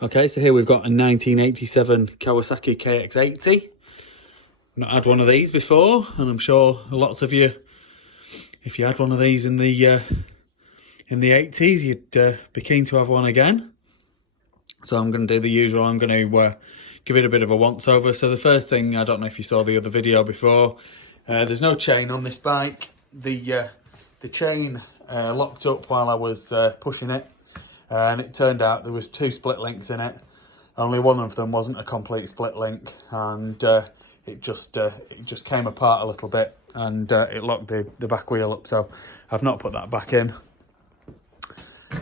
Okay, so here we've got a 1987 Kawasaki kx80. Not had one of these before, and I'm sure lots of you, if you had one of these in the 80s, you'd be keen to have one again. So I'm going to do the usual. I'm going to give it a bit of a once over. So the first thing, I don't know if you saw the other video before, there's no chain on this bike. The chain locked up while I was pushing it, and it turned out there was 2 split links in it. Only one of them wasn't a complete split link, and it just came apart a little bit, and it locked the back wheel up. So I've not put that back in.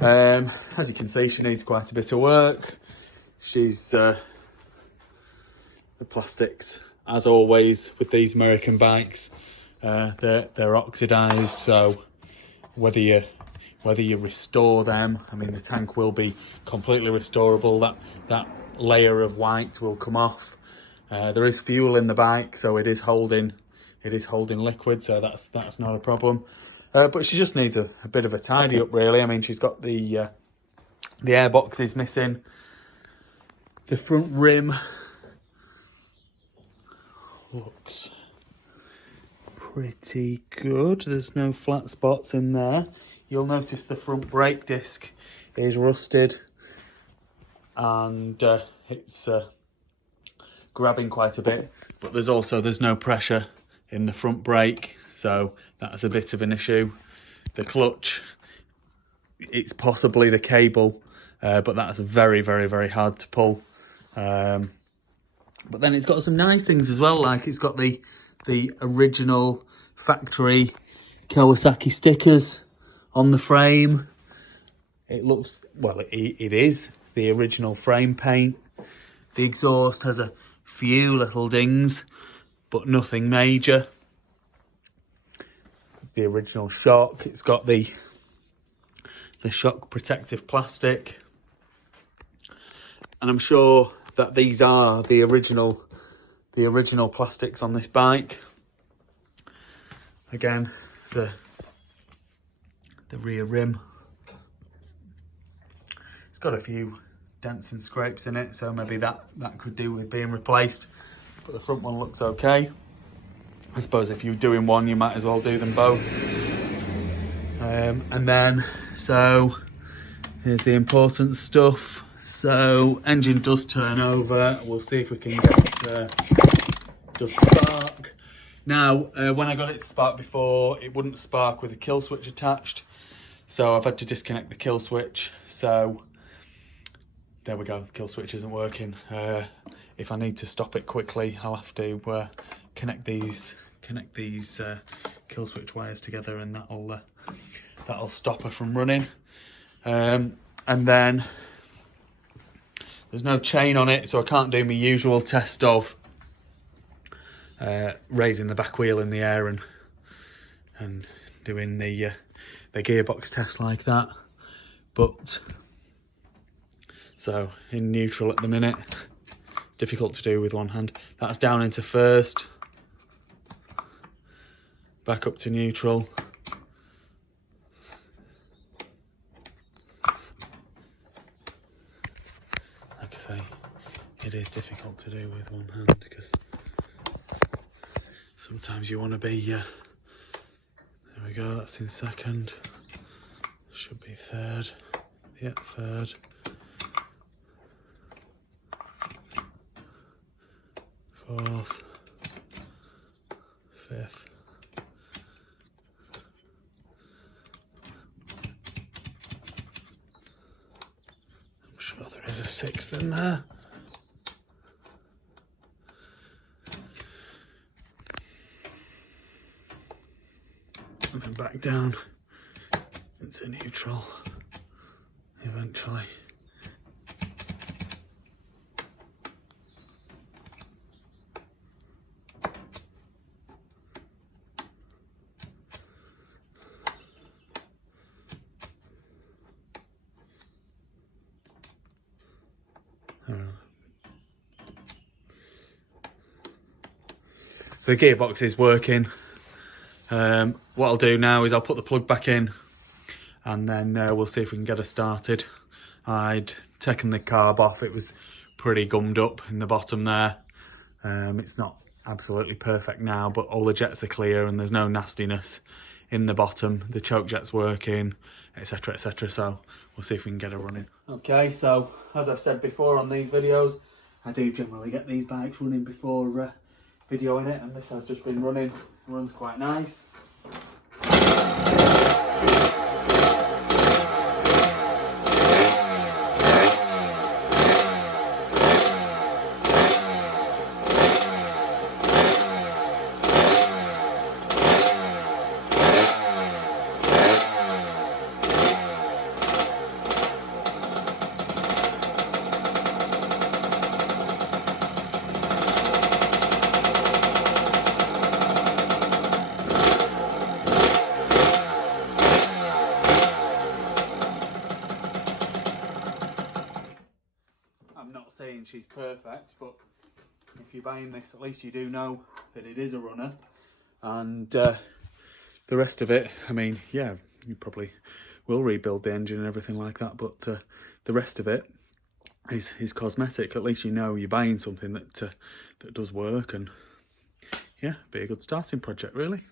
As you can see, she needs quite a bit of work. She's the plastics, as always with these American bikes, they're oxidized. So whether you restore them, I mean, the tank will be completely restorable. That layer of white will come off. There is fuel in the bike, so it is holding liquid, so that's not a problem. But she just needs a bit of a tidy up, really. I mean, she's got the air boxes missing. The front rim looks pretty good. There's no flat spots in there. You'll notice the front brake disc is rusted, and it's grabbing quite a bit, but there's no pressure in the front brake, so that's a bit of an issue. The clutch, it's possibly the cable, but that's very, very, very hard to pull. But then it's got some nice things as well, like it's got the original factory Kawasaki stickers on the frame. It looks, well, it is the original frame paint. The exhaust has a few little dings, but nothing major. The original shock, it's got the shock protective plastic, and I'm sure that these are the original plastics on this bike. Again, the rear rim, it's got a few dents and scrapes in it, so maybe that could do with being replaced, but the front one looks okay. I suppose if you're doing one, you might as well do them both. And then, so here's the important stuff. So engine does turn over. We'll see if we can get does spark. Now, when I got it to spark before, it wouldn't spark with a kill switch attached, so I've had to disconnect the kill switch. So there we go, kill switch isn't working. If I need to stop it quickly, I'll have to connect these kill switch wires together, and that'll stop her from running. And then there's no chain on it, so I can't do my usual test of raising the back wheel in the air and doing the gearbox test like that. But so in neutral at the minute, difficult to do with one hand. That's down into first, back up to neutral. Like I say, it is difficult to do with one hand because sometimes you want to be, there we go, that's in second, should be third, yeah, third, fourth, fifth, I'm sure there is a sixth in there. And then back down into neutral eventually. So the gearbox is working. What I'll do now is I'll put the plug back in, and then we'll see if we can get her started. I'd taken the carb off. It was pretty gummed up in the bottom there. It's not absolutely perfect now, but all the jets are clear and there's no nastiness in the bottom. The choke jet's working, etc, etc. So we'll see if we can get it running. Okay, so as I've said before on these videos, I do generally get these bikes running before videoing it, and this has just been running. It runs quite nice. I'm not saying she's perfect, but if you're buying this, at least you do know that it is a runner. And the rest of it, I mean, yeah, you probably will rebuild the engine and everything like that, but the rest of it is cosmetic. At least you know you're buying something that does work, and yeah, be a good starting project, really.